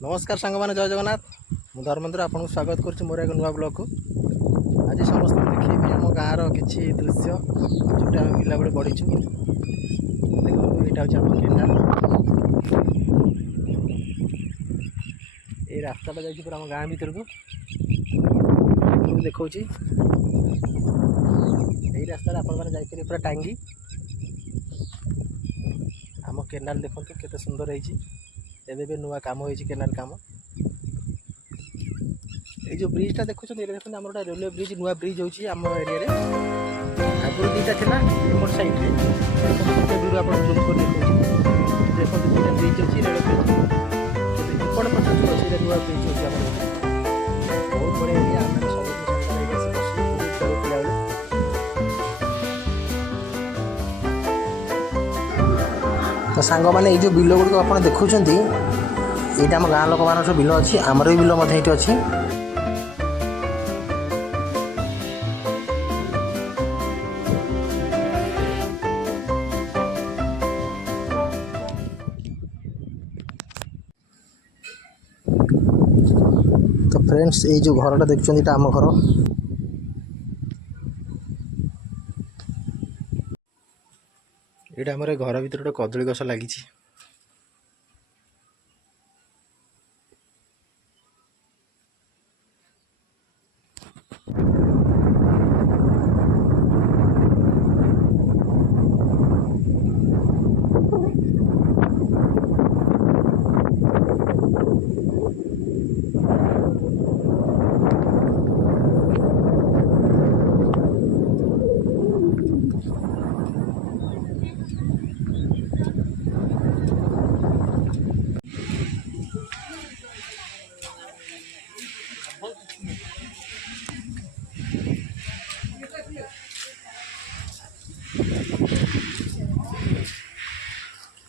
नमस्कार सांग मैंने जय जगन्नाथ मु धर्मेन्द्र आपको स्वागत करुँच मोर एक नुआ ब्लॉग को आज समस्त देखी आम गाँव कि दृश्य जोटा आम पिला बेले बढ़ीचु देखो यहाँ हूँ आम केनाल ये रास्ताटा जाइए पूरा आम गाँ भर को देखा यही रास्ता आपण मैंने पूरा टांगी आम केनाल देखो केते सुंदर है एबे नुआ काम हो केनाल काम ये जो ब्रिजटा देखुं देखते आम गोटे रेलवे ब्रिज नुआ ब्रिज होची आम एरिया आगुरी दुईटा था एपट सैड्रे दूर आप देखो दुईटा ब्रिज अच्छी रेल ब्रिज एपट पट जो अच्छी नुआ ब्रिज होची बहुत बड़े एरिया आम तो सांग मैंने जो बिल गुड़िक आप देखुं यहाँ आम गाँ लोक मान बिल अच्छी आमर भी बिल अच्छी तो फ्रेंड्स ये जो घरटा देखते आम घर ये आम घर भर गोटे कदली गछ लगी